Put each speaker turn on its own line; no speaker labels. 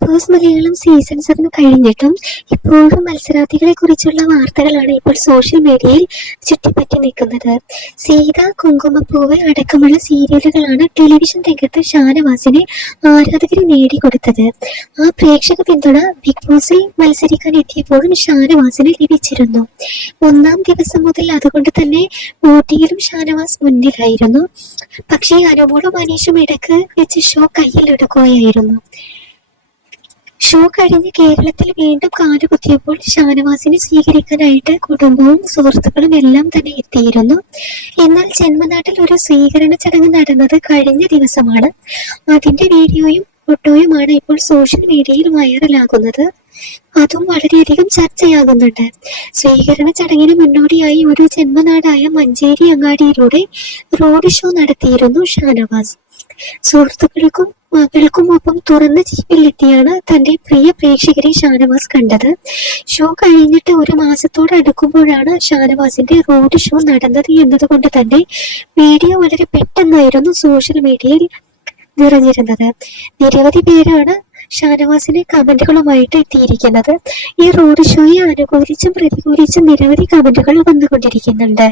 Boss Malayalam season seven കഴിഞ്ഞിട്ടും ഇപ്പോഴും മത്സരാർത്ഥികളെ കുറിച്ചുള്ള വാർത്തകളാണ് ഇപ്പോൾ സോഷ്യൽ മീഡിയയിൽ ചുറ്റിപ്പറ്റി നിൽക്കുന്നത്. സീത കുങ്കുമപ്പൂവ് അടക്കമുള്ള സീരിയലുകളാണ് ടെലിവിഷൻ രംഗത്ത് ഷാനവാസിനെ ആരാധകരെ നേടിക്കൊടുത്തത്. ആ പ്രേക്ഷക പിന്തുണ ബിഗ് ബോസിൽ മത്സരിക്കാൻ എത്തിയപ്പോഴും ഷാനവാസിന് ലഭിച്ചിരുന്നു. ഒന്നാം ദിവസം മുതൽ അതുകൊണ്ട് തന്നെ വോട്ടിങ്ങിലും ഷാനവാസ് മുന്നിലായിരുന്നു. പക്ഷേ അനുമോളും അനീഷും ഇടയ്ക്ക് വെച്ച് ഷോ കയ്യിലെടുക്കുകയായിരുന്നു. ഷോ കഴിഞ്ഞ് കേരളത്തിൽ വീണ്ടും കാലുകുത്തിയപ്പോൾ ഷാനവാസിനെ സ്വീകരിക്കാനായിട്ട് കുടുംബവും സുഹൃത്തുക്കളും എല്ലാം തന്നെ എത്തിയിരുന്നു. എന്നാൽ ജന്മനാട്ടിൽ ഒരു സ്വീകരണ ചടങ്ങ് നടന്നത് കഴിഞ്ഞ ദിവസമാണ്. അതിന്റെ വീഡിയോയും ഫോട്ടോയുമാണ് ഇപ്പോൾ സോഷ്യൽ മീഡിയയിൽ വൈറലാകുന്നത്. അതും വളരെയധികം ചർച്ചയാകുന്നുണ്ട്. സ്വീകരണ ചടങ്ങിന് മുന്നോടിയായി ഒരു ജന്മനാടായ മഞ്ചേരി അങ്ങാടിയിലൂടെ റോഡ് ഷോ നടത്തിയിരുന്നു ഷാനവാസ്. സുഹൃത്തുക്കൾക്കും മകൾക്കും ഒപ്പം തുറന്ന ജീപ്പിലെത്തിയാണ് തന്റെ പ്രിയ പ്രേക്ഷകരെ ഷാനവാസ് കണ്ടത്. ഷോ കഴിഞ്ഞിട്ട് ഒരു മാസത്തോട് അടുക്കുമ്പോഴാണ് ഷാനവാസിന്റെ റോഡ് ഷോ നടന്നത് എന്നതുകൊണ്ട് തന്നെ വീഡിയോ വളരെ പെട്ടെന്നായിരുന്നു സോഷ്യൽ മീഡിയയിൽ നിറഞ്ഞിരുന്നത്. നിരവധി പേരാണ് ഷാനവാസിന് കമന്റുകളുമായിട്ട് എത്തിയിരിക്കുന്നത്. ഈ റോഡ് ഷോയെ അനുകൂലിച്ചും പ്രതികൂലിച്ചും നിരവധി കമന്റുകൾ വന്നുകൊണ്ടിരിക്കുന്നുണ്ട്.